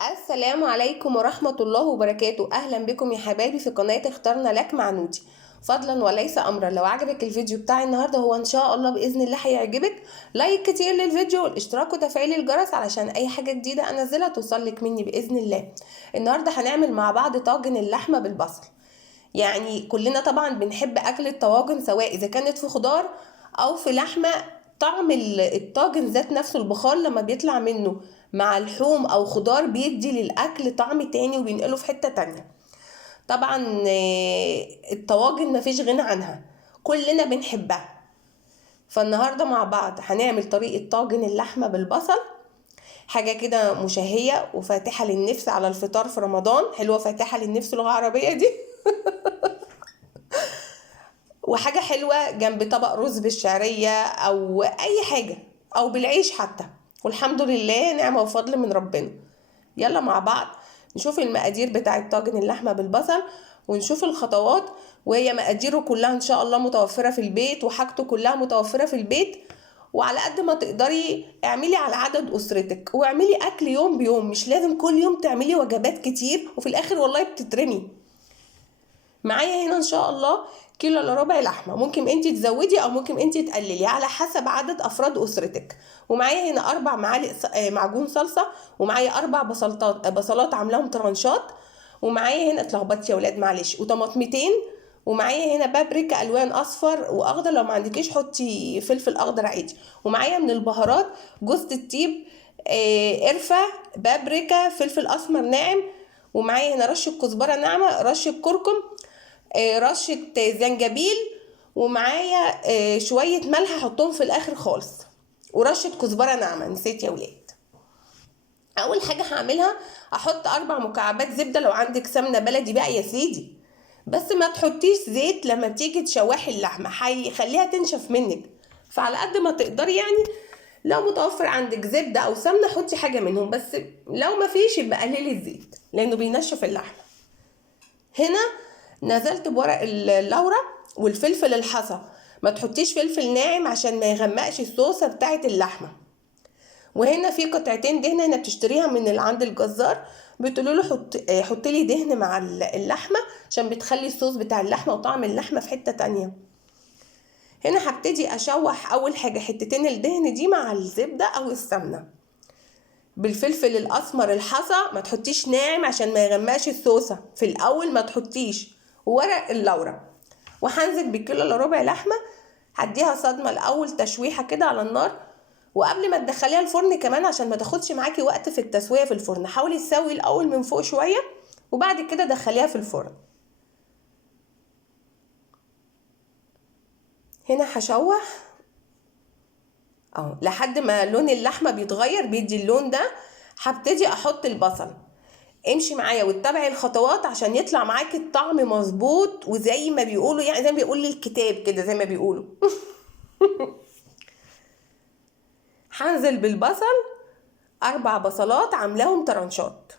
السلام عليكم ورحمة الله وبركاته. أهلا بكم يا حبايبي في قناة اخترنا لك مع نوتي. فضلا وليس أمرا، لو عجبك الفيديو بتاعي النهاردة هو إن شاء الله بإذن الله هيعجبك. لايك كتير للفيديو والاشتراك وتفعيل الجرس علشان أي حاجة جديدة أنزلها توصلك مني بإذن الله. النهاردة هنعمل مع بعض طاجن اللحمة بالبصل. يعني كلنا طبعا بنحب أكل الطواجن سواء إذا كانت في خضار أو في لحمة. طعم الطاجن ذات نفسه، البخار لما بيطلع منه مع لحوم او خضار بيدي للاكل طعم تاني وبينقله في حتة تانية. طبعا الطواجن مفيش غنى عنها، كلنا بنحبها. فالنهاردة مع بعض هنعمل طريقة طاجن اللحمة بالبصل، حاجة كده مشهية وفاتحة للنفس على الفطار في رمضان. حلوة فاتحة للنفس، لغة عربية دي. وحاجة حلوة جنب طبق رز بالشعرية أو أي حاجة، أو بالعيش حتى، والحمد لله نعمة وفضل من ربنا. يلا مع بعض نشوف المقادير بتاعة طاجن اللحمة بالبصل ونشوف الخطوات، وهي مقاديره كلها إن شاء الله متوفرة في البيت وحاجته كلها متوفرة في البيت. وعلى قد ما تقدري اعملي على عدد أسرتك، واعملي أكل يوم بيوم، مش لازم كل يوم تعملي وجبات كتير وفي الآخر والله بتترمي. معايا هنا ان شاء الله كيلو الا ربع لحمه، ممكن انت تزودي او ممكن انت تقللي على حسب عدد افراد اسرتك. ومعايا هنا 4 معالق معجون صلصه، ومعايا 4 بصلات عاملاهم ترانشات، ومعايا هنا اتلخبطت يا ولاد معلش، وطماطمتين، ومعايا هنا بابريكا الوان اصفر واخضر، لو ما عندكيش حطي فلفل اخضر عادي. ومعايا من البهارات جوز الطيب، قرفه، بابريكا، فلفل اسمر ناعم، ومعايا هنا رشه كزبره ناعمه، رشه كركم، رشة زنجبيل، ومعايا شوية ملح هحطهم في الاخر خالص، ورشة كزبرة ناعمة نسيت يا ولاد. اول حاجة هعملها احط 4 مكعبات زبدة، لو عندك سمنة بلدي بقى يا سيدي، بس ما تحطيش زيت لما تيجي تشوحي اللحمة هيخليها تنشف منك. فعلى قد ما تقدري يعني، لو متوفر عندك زبدة او سمنة حطي حاجة منهم، بس لو ما فيش يبقى قللي الزيت لانه بينشف اللحمة. هنا نزلت بورق اللورة والفلفل الحصى، ما تحطيش فلفل ناعم عشان ما يغمقش الصوصة بتاعت اللحمة. وهنا في قطعتين دهن هنا بتشتريها من عند الجزار، بتقولوا له حط لي دهن مع اللحمة عشان بتخلي الصوص بتاع اللحمة وطعم اللحمة في حتة تانية. هنا هبتدي اشوح اول حاجة حتتين الدهن دي مع الزبدة او السمنة بالفلفل الاسمر الحصى، ما تحطيش ناعم عشان ما يغمقش الصوصه في الاول، ما تحطيش ورق اللورة. وهنزل بالكيلو الا ربع لحمه، هديها صدمه الاول تشويحه كده على النار، وقبل ما تدخليها الفرن كمان عشان ما تاخدش معاكي وقت في التسويه في الفرن، حاولي تسوي الاول من فوق شويه وبعد كده دخليها في الفرن. هنا هشوح اهو لحد ما لون اللحمه بيتغير بيدي اللون ده، هبتدي احط البصل. امشي معايا واتبعي الخطوات عشان يطلع معاكي الطعم مظبوط، وزي ما بيقولوا يعني زي ما بيقول لي الكتاب كده زي ما بيقولوا. هنزل بالبصل، 4 بصلات عاملاهم ترانشات.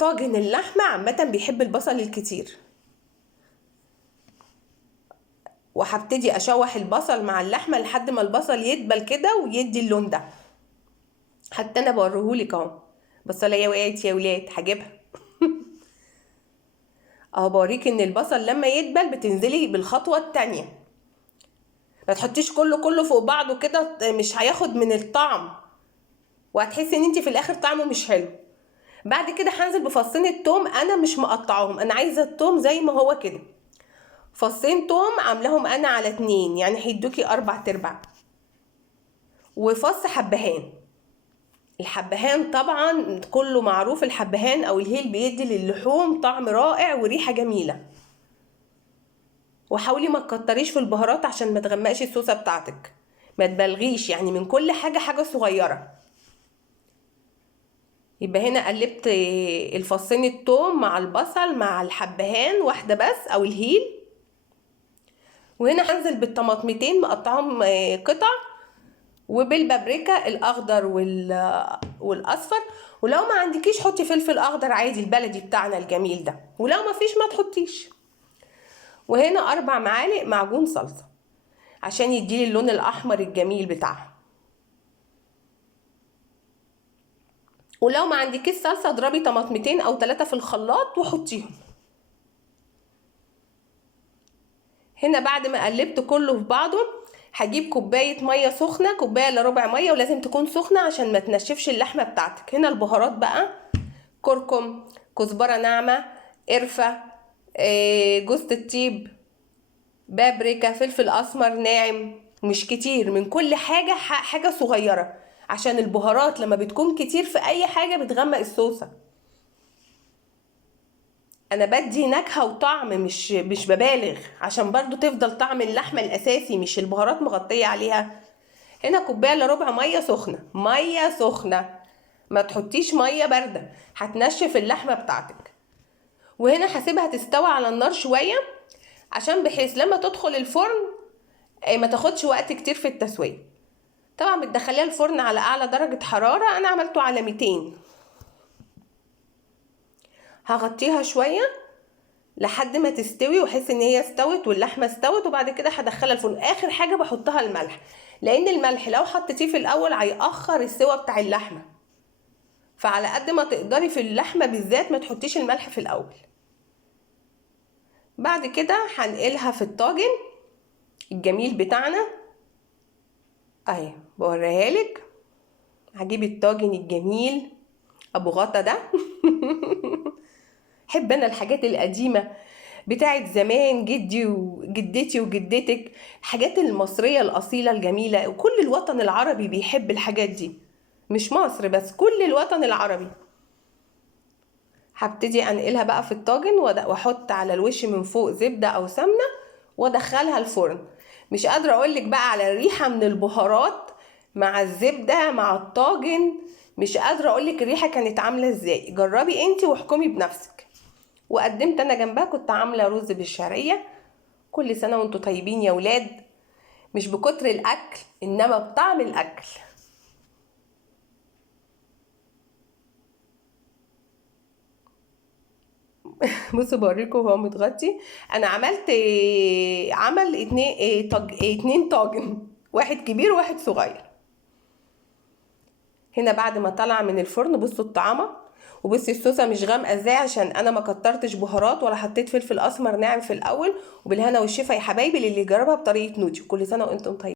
طاجن اللحمة عامة بيحب البصل الكتير، وهبتدي اشوح البصل مع اللحمة لحد ما البصل يدبل كده ويدي اللون ده. حتى انا بوريهولك اهو، بصلايه وقعت يا ولاد هجيبها. اهو بوريك ان البصل لما يدبل بتنزلي بالخطوة التانية، ما تحطيش كله فوق بعضه كده، مش هياخد من الطعم وهتحسي ان انت في الاخر طعمه مش حلو. بعد كده هنزل بفصين التوم، انا مش مقطعاهم، انا عايزه التوم زي ما هو كده، فصين توم عاملاهم انا على 2 يعني هيدوكي 4/4. وفص حبهان، الحبهان طبعا كله معروف، الحبهان او الهيل بيدي للحوم طعم رائع وريحه جميله. وحاولي ما تكتريش في البهارات عشان ما تغمقش الصوصه بتاعتك، ما تبالغيش يعني، من كل حاجه حاجه صغيره. يبقى هنا قلبت الفصين التوم مع البصل مع الحبهان واحده بس او الهيل. وهنا هنزل بالطماطمتين مقطعهم قطع، وبالبابريكا الاخضر والاصفر، ولو ما عندكيش حطي فلفل اخضر عادي البلدي بتاعنا الجميل ده، ولو ما فيش ما تحطيش. وهنا 4 معالق معجون صلصه عشان يديلي اللون الاحمر الجميل بتاعها. ولو ما عندكيش صلصه اضربي طماطمتين او 3 في الخلاط وحطيهم. هنا بعد ما قلبت كله في بعضه هجيب كوبايه ميه سخنه، كوبايه الا ربع ميه، ولازم تكون سخنه عشان ما تنشفش اللحمه بتاعتك. هنا البهارات بقى: كركم، كزبره ناعمه، قرفه، جوز الطيب، بابريكا، فلفل اسمر ناعم، مش كتير، من كل حاجه حاجه صغيره، عشان البهارات لما بتكون كتير في اي حاجه بتغمق الصوصه. انا بدي نكهه وطعم، مش ببالغ، عشان برضو تفضل طعم اللحمه الاساسي، مش البهارات مغطيه عليها. هنا كوبايه الا ربع ميه سخنه، ميه سخنه، ما تحطيش ميه بارده هتنشف اللحمه بتاعتك. وهنا هسيبها تستوي على النار شويه، عشان بحيث لما تدخل الفرن ما تاخدش وقت كتير في التسويه. طبعا بتدخليها الفرن على اعلى درجه حراره، انا عملته على 200. هغطيها شويه لحد ما تستوي واحس ان هي استوت واللحمه استوت، وبعد كده هدخلها الفرن. اخر حاجه بحطها الملح، لان الملح لو حطيتيه في الاول هيأخر السوا بتاع اللحمه، فعلى قد ما تقدري في اللحمه بالذات ما تحطيش الملح في الاول. بعد كده هنقلها في الطاجن الجميل بتاعنا اهي، بوريها لك. هجيب الطاجن الجميل ابو غطا ده حب انا الحاجات القديمه بتاعت زمان، جدي وجدتي وجدتك، الحاجات المصريه الاصيله الجميله، وكل الوطن العربي بيحب الحاجات دي، مش مصر بس، كل الوطن العربي. هبتدي انقلها بقى في الطاجن واحط على الوش من فوق زبده او سمنه وادخلها الفرن. مش قادره اقولك بقى على الريحه من البهارات مع الزبده مع الطاجن، مش قادره اقولك الريحه كانت عامله ازاي. جربي انتي واحكمي بنفسك. وقدمت انا جنبها كنت عامله رز بالشعريه. كل سنه وانتوا طيبين يا ولاد، مش بكتر الاكل انما بطعم الاكل. بصوا بوريكم هو متغطي. انا عملت عمل اتنين طاجن، واحد كبير وواحد صغير. هنا بعد ما طلع من الفرن بصوا الطعامه، وبصي الصوصه مش غامقه ازاي، عشان انا ما كترتش بهارات ولا حطيت فلفل اسمر ناعم في الاول. وبالهنا والشفا يا حبايبي للي جربها بطريقه نوتي. كل سنه وانتم طيبين.